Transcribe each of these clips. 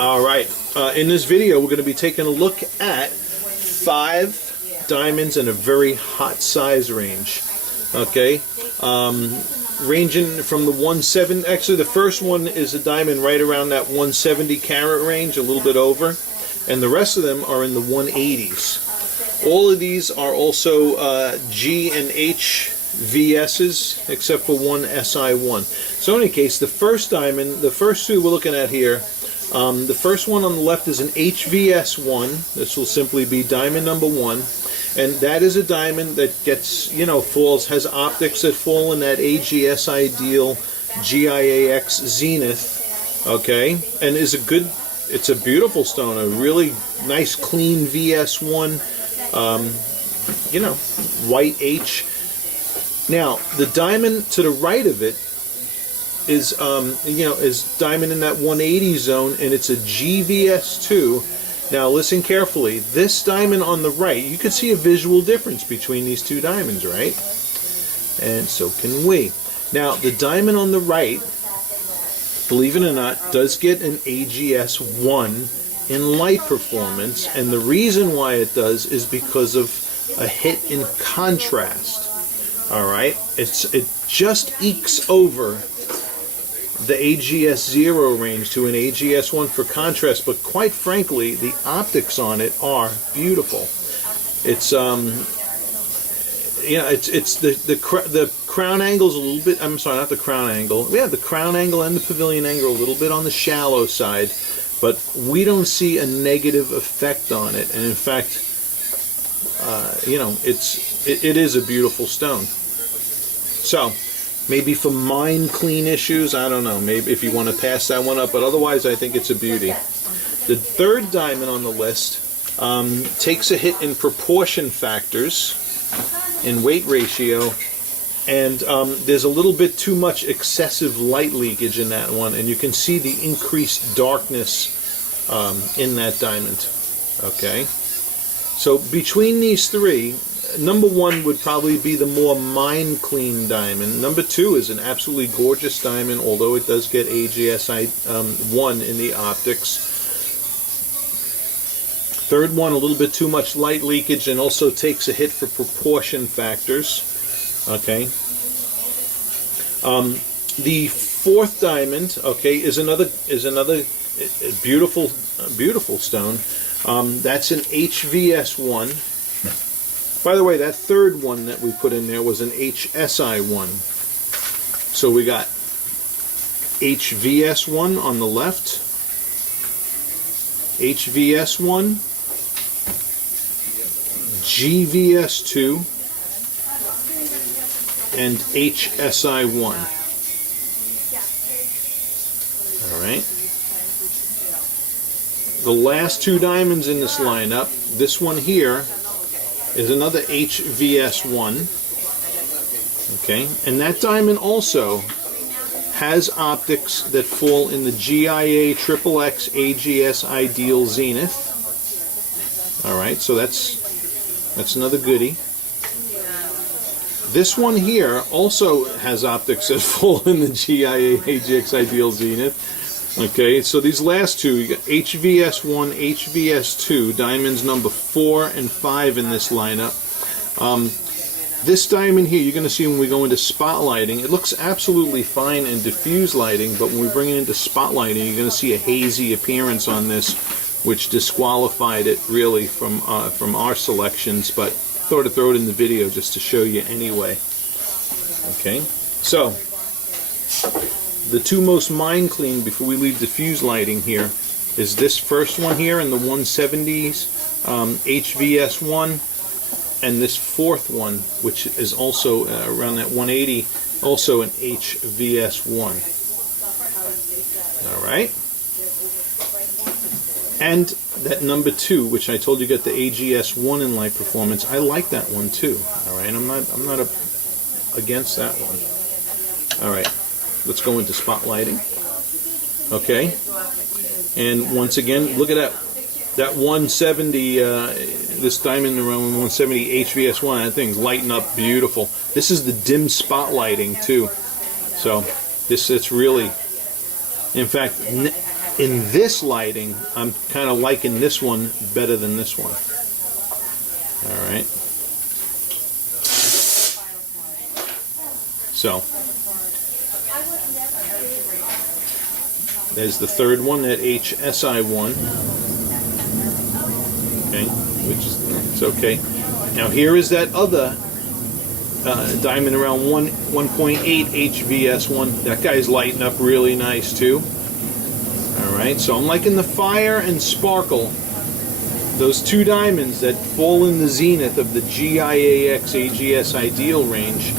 Alright, in this video we're going to be taking a look at 5 diamonds in a very hot size range. Okay, ranging from the 170, actually the first one is a diamond right around that 170 carat range, a little bit over, and the rest of them are in the 180s. All of these are also G and H VS's, except for 1-SI1. So in any case, the first diamond, the first two we're looking at here, the first one on the left is an HVS1. This will simply be diamond number 1. And that is a diamond that gets, has optics that fall in that AGS Ideal GIA XXX Zenith, okay, and is it's a beautiful stone, a really nice clean VS1, white H. Now, the diamond to the right of it is, is diamond in that 180 zone, and it's a GVS2. Now listen carefully. This diamond on the right, you can see a visual difference between these two diamonds, right? And so can we. Now the diamond on the right, believe it or not, does get an AGS1 in light performance, and the reason why it does is because of a hit in contrast. Alright? It just ekes over the AGS0 range to an AGS1 for contrast, but quite frankly, the optics on it are beautiful. It's it's the crown angle's a little bit. I'm sorry, not the crown angle. We have the crown angle and the pavilion angle a little bit on the shallow side, but we don't see a negative effect on it. And in fact, it is a beautiful stone. So. Maybe for mine clean issues, I don't know, maybe if you want to pass that one up, but otherwise I think it's a beauty. The third diamond on the list takes a hit in proportion factors, in weight ratio, and there's a little bit too much excessive light leakage in that one, and you can see the increased darkness in that diamond. Okay, so between these three, number 1 would probably be the more mine clean diamond. Number 2 is an absolutely gorgeous diamond, although it does get AGS1 in the optics. Third one, a little bit too much light leakage and also takes a hit for proportion factors. Okay. The fourth diamond, okay, is another beautiful stone. That's an HVS1. By the way, that third one that we put in there was an HSI1. So we got HVS1 on the left, HVS1, GVS2, and HSI1. All right. The last two diamonds in this lineup, this one here, is another HVS1, okay, and that diamond also has optics that fall in the GIA XXX AGS Ideal Zenith. Alright, so that's another goodie. This one here also has optics that fall in the GIA AGS Ideal Zenith. Okay, so these last two, you got HVS1, HVS2, diamonds number 4 and 5 in this lineup. This diamond here, you're going to see when we go into spotlighting, it looks absolutely fine in diffuse lighting, but when we bring it into spotlighting, you're going to see a hazy appearance on this, which disqualified it really from our selections, but thought I'd throw it in the video just to show you anyway. Okay, so the two most mine clean before we leave diffuse lighting here is this first one here in the 170s, HVS1, and this fourth one, which is also around that 180, also an HVS1. Alright. And that number 2, which I told you got the AGS1 in light performance, I like that one too. Alright, I'm not against that one. Alright. Let's go into spotlighting. Okay, and once again, look at that 170. This diamond around 170 HVS1. That thing's lighting up beautiful. This is the dim spotlighting too. So it's really, in fact, in this lighting, I'm kind of liking this one better than this one. All right. So there's the third one, that HSI1. Okay, which is, it's okay. Now here is that other diamond around 1.8x-VS1. That guy's lighting up really nice too. Alright, so I'm liking the fire and sparkle. Those two diamonds that fall in the zenith of the GIA XXX ideal range.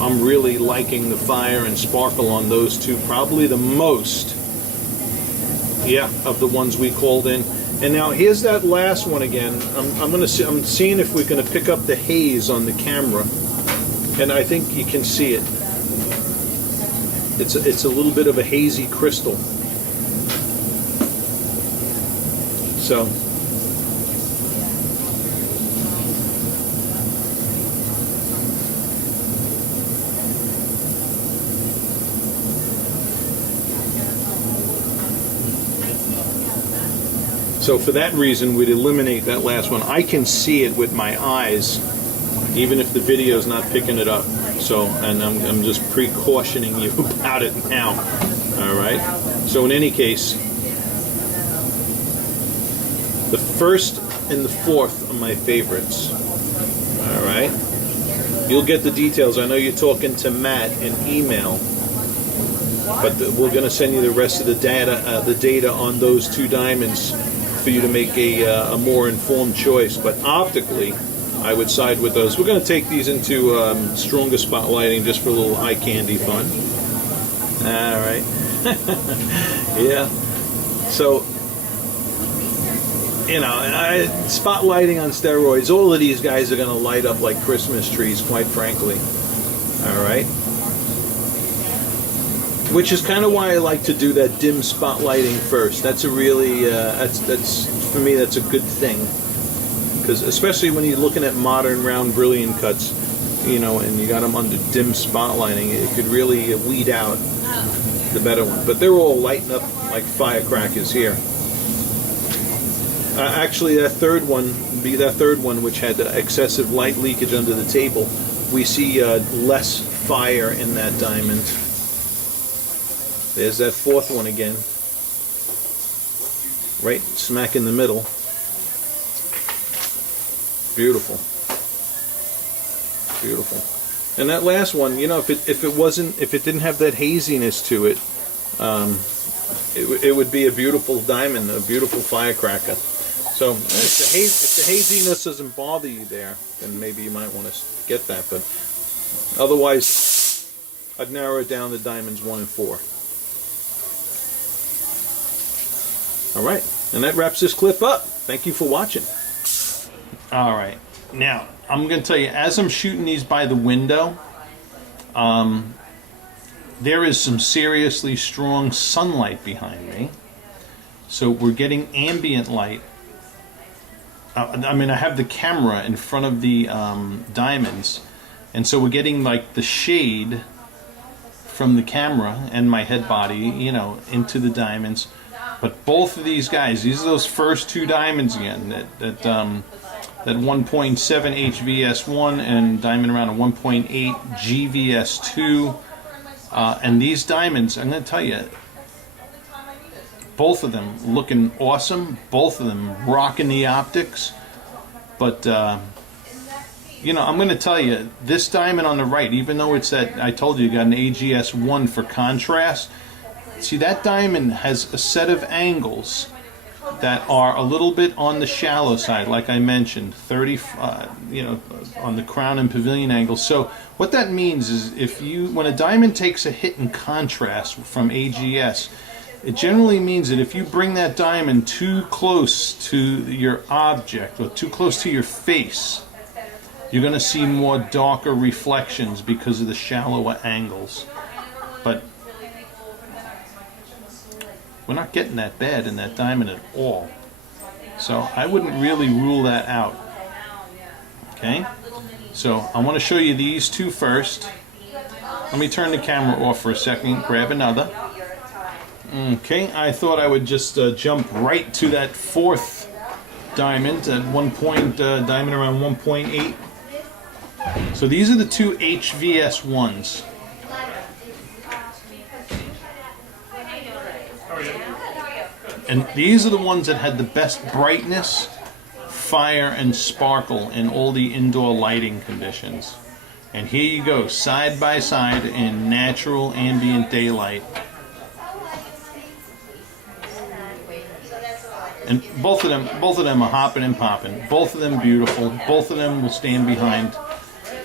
I'm really liking the fire and sparkle on those two. Probably the most, yeah, of the ones we called in. And now here's that last one again. I'm seeing if we're gonna pick up the haze on the camera. And I think you can see it. It's a little bit of a hazy crystal. So for that reason, we'd eliminate that last one. I can see it with my eyes, even if the video's not picking it up. So, and I'm just precautioning you about it now. All right. So in any case, the first and the fourth are my favorites. All right. You'll get the details. I know you're talking to Matt in email, but we're going to send you the rest of the data on those two diamonds for you to make a more informed choice. But optically, I would side with those. We're going to take these into stronger spotlighting just for a little eye candy fun. All right. Yeah. So, you know, spotlighting on steroids. All of these guys are going to light up like Christmas trees, quite frankly. All right. Which is kind of why I like to do that dim spotlighting first. That's a really, that's for me, that's a good thing. Because especially when you're looking at modern round brilliant cuts, you know, and you got them under dim spotlighting, it could really weed out the better one. But they're all lighting up like firecrackers here. Actually, that third one, which had excessive light leakage under the table, we see less fire in that diamond. There's that fourth one again, right smack in the middle. Beautiful, beautiful. And that last one, you know, if it didn't have that haziness to it, it would be a beautiful diamond, a beautiful firecracker. So if the haziness doesn't bother you there, then maybe you might want to get that. But otherwise, I'd narrow it down to diamonds 1 and 4. All right, and that wraps this clip up. Thank you for watching. All right, now I'm going to tell you, as I'm shooting these by the window, there is some seriously strong sunlight behind me. So we're getting ambient light. I mean, I have the camera in front of the diamonds, and so we're getting like the shade from the camera and my head body, you know, into the diamonds. But both of these guys, these are those first two diamonds again, that 1.7x-VS1 and diamond around a 1.8x-VS2. And these diamonds, I'm going to tell you, both of them looking awesome, both of them rocking the optics. But, you know, I'm going to tell you, this diamond on the right, even though it's that, I told you, got an AGS1 for contrast, see, that diamond has a set of angles that are a little bit on the shallow side, like I mentioned, 30, you know, on the crown and pavilion angles. So what that means is, when a diamond takes a hit in contrast from AGS, it generally means that if you bring that diamond too close to your object or too close to your face, you're going to see more darker reflections because of the shallower angles. But we're not getting that bad in that diamond at all. So I wouldn't really rule that out. Okay? So I want to show you these two first. Let me turn the camera off for a second, grab another. Okay, I thought I would just jump right to that fourth diamond at diamond around 1.8. So these are the two HVS1s. And these are the ones that had the best brightness, fire, and sparkle in all the indoor lighting conditions. And here you go, side by side in natural ambient daylight. And both of them are hopping and popping. Both of them beautiful. Both of them will stand behind.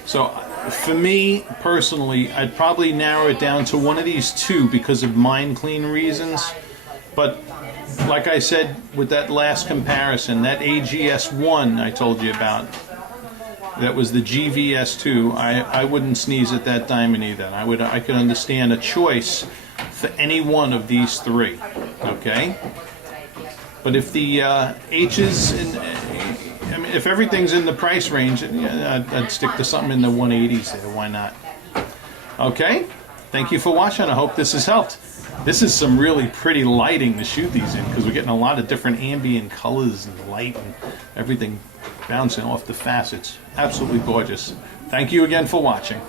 So for me personally, I'd probably narrow it down to one of these two because of mind clean reasons. But like I said with that last comparison, that AGS1 I told you about, that was the GVS2, I wouldn't sneeze at that diamond either. I could understand a choice for any one of these three, okay? But if the H's, I mean, if everything's in the price range, yeah, I'd stick to something in the 180s there, why not? Okay, thank you for watching, I hope this has helped. This is some really pretty lighting to shoot these in because we're getting a lot of different ambient colors and light and everything bouncing off the facets. Absolutely gorgeous. Thank you again for watching.